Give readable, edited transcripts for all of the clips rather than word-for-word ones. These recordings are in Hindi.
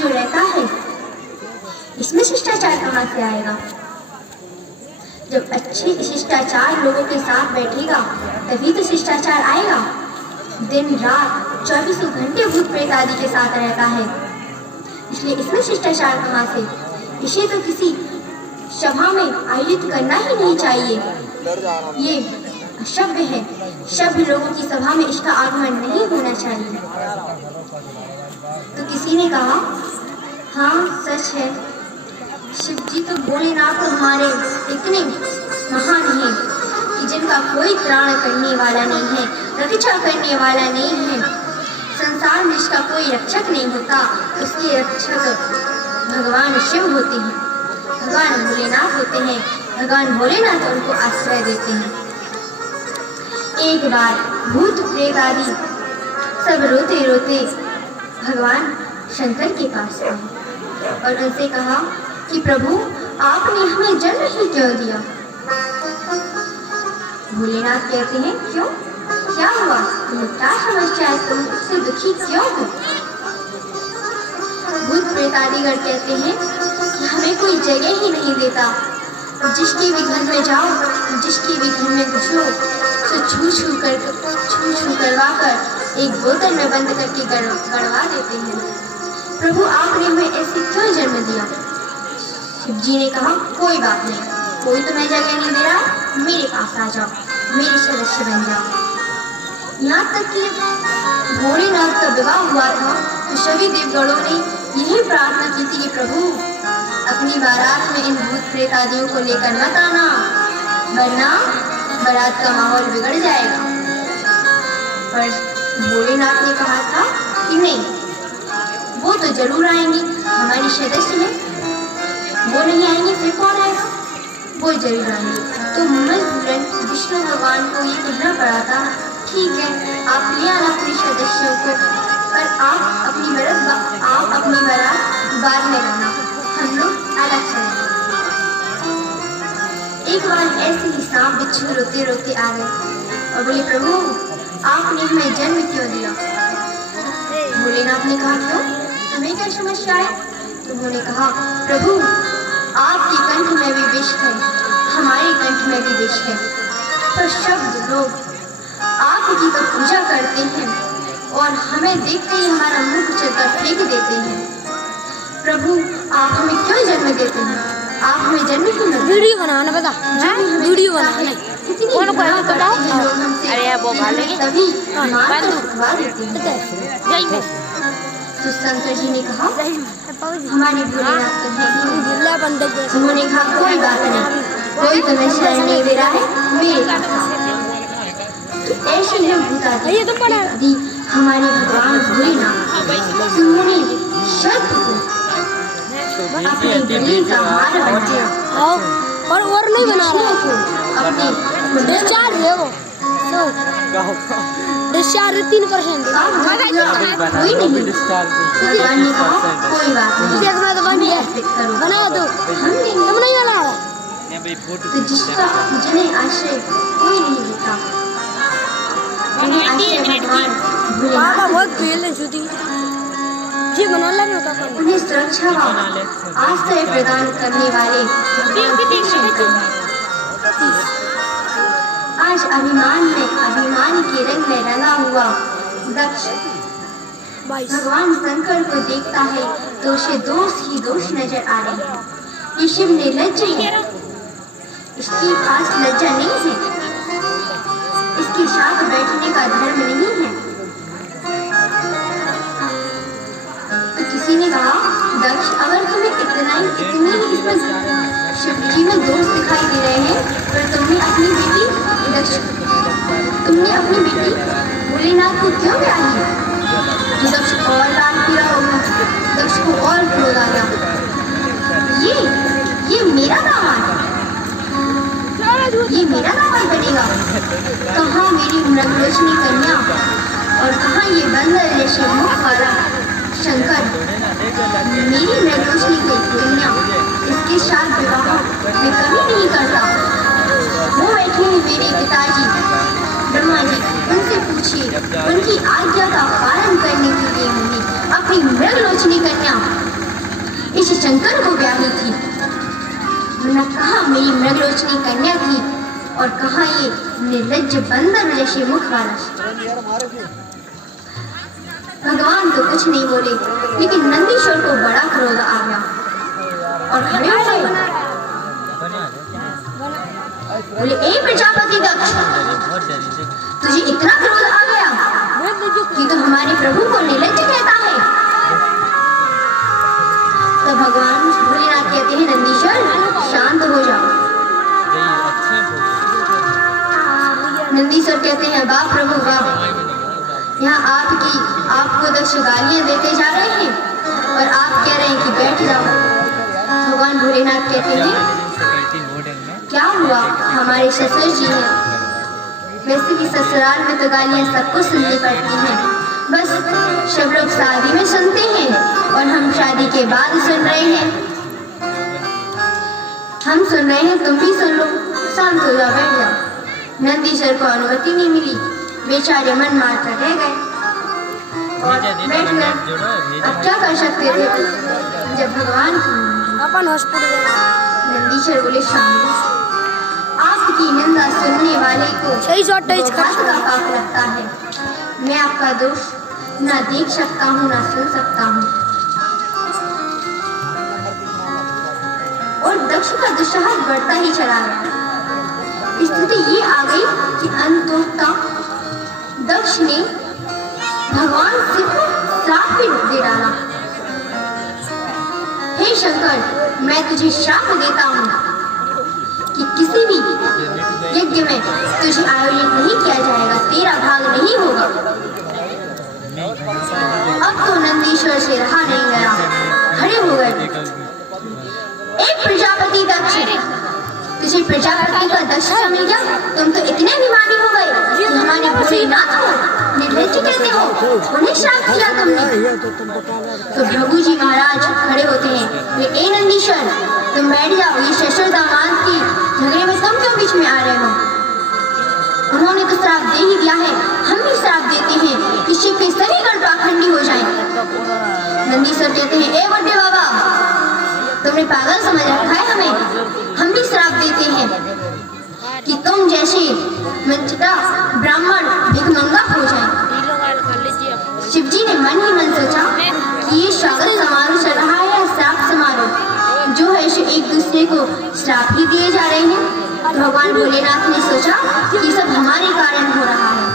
जो रहता है, इसमें शिष्टाचार कहाँ से आएगा? जब अच्छे शिष्टाचार लोगों के साथ बैठेगा तभी तो शिष्टाचार आएगा। दिन रात 24 घंटे भूत प्रेत आदि के साथ रहता है, इसलिए इसमें शिष्टाचार कहाँ से? इसे तो किसी सभा में आयोजित करना ही नहीं चाहिए। ये अशुभ है, सभ्य लोगों की सभा में इसका आगमन नहीं होना चाहिए। तो किसी ने कहा, हाँ सच है, शिव जी तो भोलेनाथ तो हमारे इतने महान हैं कि जिनका कोई त्राण करने वाला नहीं है, रक्षा करने वाला नहीं है। संसार में इसका कोई रक्षक नहीं होता, उसके रक्षक भगवान शिव होते हैं, भगवान भोलेनाथ होते हैं। भगवान भोलेनाथ उनको आश्रय देते हैं। एक बार भूत प्रेत आदि सब रोते रोते भगवान शंकर के पास आए और उनसे कहा कि प्रभु, आपने हमें जन्म ही क्यों दिया? भोलेनाथ कहते हैं, क्यों, क्या हुआ? तुम्हें क्या समस्या है? तुम इससे दुखी क्यों हो? भूत प्रेत आदिगण कहते हैं कि हमें कोई जगह ही नहीं देता। जिसके भी घर में जाओ, जिसके भी घर में घुसो, तो छू छू करवा कर एक बोतल में बंद करके गड़वा देते हैं। प्रभु, आपने हमें ऐसे क्यों जन्म दिया? शिव जी ने कहा, कोई बात नहीं, कोई तुम्हें जगह नहीं दे रहा, मेरे पास आ जाओ, मेरे सदस्य बन जाओ। यहाँ तक कि भोलेनाथ का विवाह हुआ था तो सभी देवगणों ने यही प्रार्थना की थी कि प्रभु, अपनी बारात में इन भूत प्रेत आदियों को लेकर मत आना, वरना बारात का माहौल बिगड़ जाएगा। पर भोलेनाथ ने कहा था कि नहीं, वो तो जरूर आएंगे, हमारी सदस्य है, वो नहीं आएंगे फिर कौन आएगा? वो जरूर आएंगे। तो मजबूरन विष्णु भगवान को ये कहना पड़ा था, ठीक है, आप ले आना अपने सदस्यों को, पर आप अपनी बारात बाद में लाना, हम लोग अलग चलेंगे। एक बार ऐसे ही सांप बिच्छू रोते रोते आ गए और बोले, प्रभु, आपने हमें जन्म क्यों दिया? भोलेनाथ ने कहा, क्यों, तुम्हें क्या समस्या है? तो उन्होंने कहा, प्रभु, आपके कंठ में भी विष है, हमारे कंठ में भी विष है, पर शब्द लोग आपकी तो पूजा करते हैं और हमें देखते ही हमारा मुंह कुचलकर फेंक देते हैं। प्रभु, आप हमें क्यों जन्म देते हैं? आप हमें जन्म क्यों नहीं? वीडियो बनाना बता, वीडियो बनाना कौन को बताओ। अरे वो भाले तभी तो शंकर जी ने कहा, हमारे भोलेनाथ तो है। उन्होंने कहा, कोई बात नहीं, कोई तुम्हें शरण नहीं दे रहा है, मेरे पास। तो ऐसे ही भूतादि हमारे भगवान भोलेनाथ उन्होंने शब्द को अपने गले का हार बनाया और नहीं बना रहा को अपने डिस्चार्ज है, वो डिस्चार्ज 3%। कोई नहीं, भगवान ने कहा, कोई बात नहीं, देखना तो बन गया, बना दो, हम नहीं बना रहा। तो जिसका जिन्हें आश्रय कोई नहीं देता, उन्हें आश्रय भगवान भोलेनाथ बहुत खेल है छुट्टी जी बना ला होता था। उन्हें सुरक्षा व आश्रय प्रदान करने वाले आज अभिमान के रंग में रंगा हुआ दक्ष भगवान शंकर को देखता है तो उसे दोष ही दोष नजर आ रहे हैं। ये शिव निर्लज्ज है, इसके पास लज्जा नहीं है, इसके साथ बैठने का धर्म नहीं है। तो किसी ने कहा, दक्ष, अगर तुम्हें इतनी ही इसमें शिव जी में दोष दिखाई दे रहे हैं, पर तुमने अपनी बेटी भोलेनाथ को क्यों ब्याही? ये दक्ष और लाल पीला होगा, दक्ष को और क्रोध आ गया, ये मेरा दामाद, ये मेरा दामाद बनेगा? कहाँ मेरी मृगलोचनी कन्या और कहाँ ये बंदर जैसे मुख वाला शंकर? मेरी मृगलोचनी की कन्या, इसके साथ विवाह मैं कभी नहीं करता। वो बैठे हैं मेरे पिताजी ब्रह्मा जी, उनसे पूछिए, उनकी आज्ञा का पालन करने के लिए मैंने अपनी मृगलोचनी कन्या शंकर को ब्याही थी, वरना कहाँ मेरी मृगलोचनी कन्या थी और कहाँ ये निर्लज्ज बंदर जैसे मुख वाला। भगवान तो कुछ नहीं बोले, लेकिन नंदीश्वर को बड़ा क्रोध आ गया और खड़े हो गए। बोले, ए प्रजापति दक्ष, तुझे इतना क्रोध आ गया कि तू हमारे प्रभु को निर्लज्ज कहता है। तो भगवान भोलेनाथ कहते हैं, नंदीश्वर शांत हो जाओ। नंदीश्वर कहते हैं, वाह प्रभु वाह, यहाँ आपको दक्ष गालियां देते जा रहे हैं और आप कह रहे हैं कि बैठ जाओ। भगवान भोलेनाथ कहते हैं, क्या हुआ, हमारे ससुर जी हैं, वैसे भी ससुराल में तो गालियां सबको सुननी पड़ती हैं, बस सब लोग शादी में सुनते हैं और हम शादी के बाद सुन रहे हैं। हम सुन रहे हैं, तुम भी सुन लो, शांत हो जाओ, बैठ जाओ। नंदीश्वर को अनुमति नहीं मिली, बेचारे मन मारकर रह गए और बैठ गए। अब क्या कर सकते थे जब भगवान नंदीश्वर बोले, शांत, आपकी निंदा सुनने वाले को बात का पाप लगता है। मैं आपका दोष ना देख सकता हूँ ना सुन सकता हूँ। और दक्ष का दुस्साहस बढ़ता ही चला गया। स्थिति ये आ गई कि अंततः दक्ष ने भगवान शिव को श्राप भी दे डाला। हे शंकर, मैं तुझे श्राप देता हूँ कि किसी भी यज्ञ में तुझे आयोजित नहीं किया जाएगा, तेरा भाग नहीं होगा। अब तो नंदीश्वर से रहा नहीं गया, खड़े हो गए। एक प्रजापति दक्ष, तुझे प्रजापति का दक्ष मिल गया, तुम तो इतने अभिमानी हो गए कि हमारे भोलेनाथ को निर्लज्ज कहते हो, उन्हें श्राप किया तुमने। तो प्रभु जी महाराज खड़े होते हैं, ए नंदीश्वर, तुम बैठ जाओ, ये ससुर दामाद की झगड़े में तुम क्यों बीच में आ रहे हो? उन्होंने तो श्राप दे ही दिया है, हम भी श्राप देते हैं कि शिव के सभी गण पाखंडी हो जाएं। नंदीश्वर कहते हैं, ए बड़े बाबा, तुमने पागल समझ रखा है हमें, हम भी श्राप देते हैं कि तुम जैसे मंचता ब्राह्मण भिखमंगा हो जाए। शिव जी ने मन ही मन सोचा कि ये स्वागत समारोह चल रहा है या श्राप समारोह, जो है एक दूसरे को श्राप ही दिए जा रहे हैं। भगवान भोलेनाथ ने सोचा कि सब हमारे कारण हो रहा है,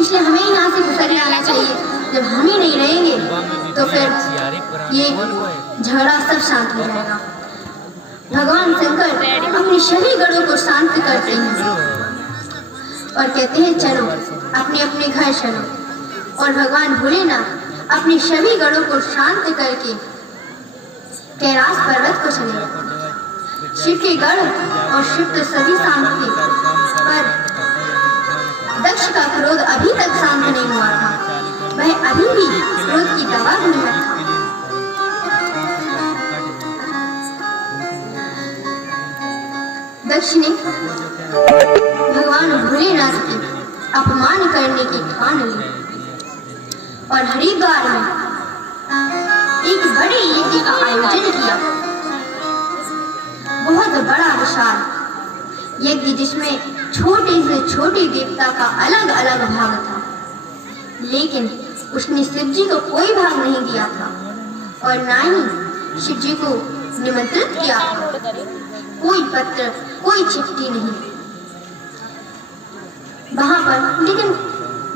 इसलिए हमें यहाँ से गुजर आना चाहिए। जब हम ही नहीं रहेंगे तो फिर ये झगड़ा सब शांत हो जाएगा। भगवान शंकर अपने सभी गणों को शांत करते हैं और कहते हैं, चलो अपने अपने घर चलो। और भगवान भोलेनाथ अपने सभी गणों को शांत करके कैलाश पर्वत को चले गए। शिव के गण और शिव के सभी शांत थे, पर दक्ष का क्रोध अभी तक शांत नहीं हुआ था, वह अभी भी क्रोध की दवा नहीं था। दक्ष ने भगवान भोलेनाथ की अपमान करने की ठान ली और हरिद्वार में एक बड़े यज्ञ का आयोजन किया। बहुत बड़ा विशाल यज्ञ, जिसमें छोटे से छोटे देवता का अलग अलग भाग था, लेकिन उसने शिव जी को कोई भाग नहीं दिया था और ना ही शिव जी को निमंत्रित किया था। कोई पत्र, कोई चिट्ठी नहीं वहां पर। लेकिन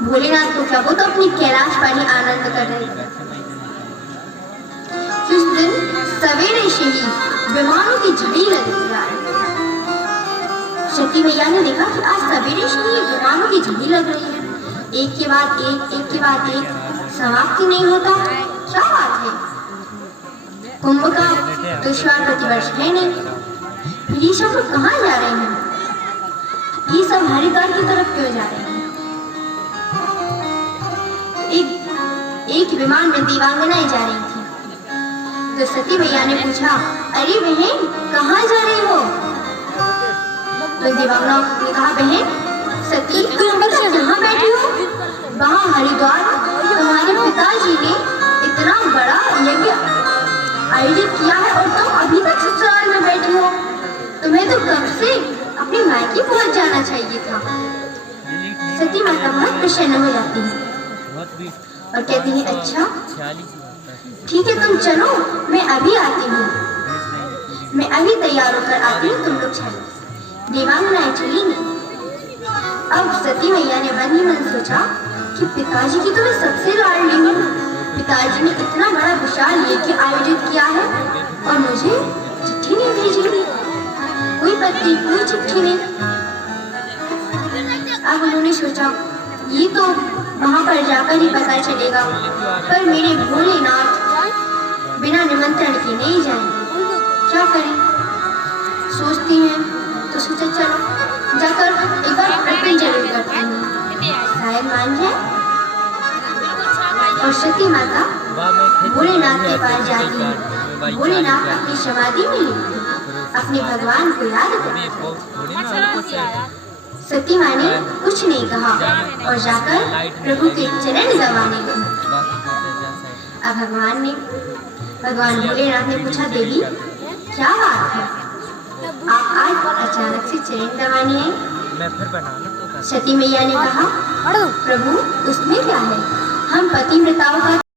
भोलेनाथ को क्या, वो तो अपनी कैलाश पर ही आनंद कर रहे थे। उस दिन सवेरे से ही विमानों की झड़ी लग रही। शक्ति भैया ने देखा कि आज सवेरे से ही विमानों की झड़ी लग रही है, एक के बाद एक, समाप्ति नहीं होता। क्या बात है, कुंभ का दुष्वार प्रतिवर्ष है नहीं, फिर ये सब लोग कहाँ जा रहे हैं? ये सब हरिद्वार की तरफ क्यों जा रहे हैं? एक विमान में दीवांगनाएं जा रही थी, तो सती भैया ने पूछा, अरे बहन कहाँ जा रही हो? तो दीवांगना ने कहा, बहन सती तुम जहाँ बैठी हो वहाँ हरिद्वार तुम्हारे पिताजी ने इतना बड़ा यज्ञ आयोजित किया है और तुम अभी तक ससुराल में बैठी हो। तुम्हें तो कब से अपने मायके पहुंच जाना चाहिए था। सती माता बहुत प्रसन्न हो जाती है और कहती है अच्छा ठीक है तुम चलो, मैं अभी आती हूँ। मैं अभी तैयार होकर आती हूँ, तुम लोग चलो। देवांगनाएं चली गई। अब सती मैया ने मन ही मन सोचा कि पिताजी की तो मैं सबसे लाडली हूँ। पिताजी ने इतना बड़ा विशाल यज्ञ आयोजित किया है और मुझे चिट्ठी नहीं भेजी, कोई पत्री कोई चिट्ठी नहीं। अब उन्होंने सोचा ये तो वहां पर जाकर ही पता चलेगा, पर मेरे भोलेनाथ बिना निमंत्रण के नहीं जाएंगे, क्या करें। सोचती हैं तो सोचा चलो जाकर एक बार प्रश्न जरूर करती हूँ, शायद मान जाए। और सती माता भोलेनाथ के पास जाती है। भोलेनाथ अपनी समाधि में लेटे अपने भगवान को याद करते। सती माँ ने कुछ नहीं कहा और जाकर प्रभु के चरण दबाने लगी। अब भगवान भोलेनाथ ने पूछा देवी क्या बात है, आप आज अचानक से चरण दबाने आए। सती मैया ने कहा प्रभु उसमें क्या है, हम पतिव्रताओं का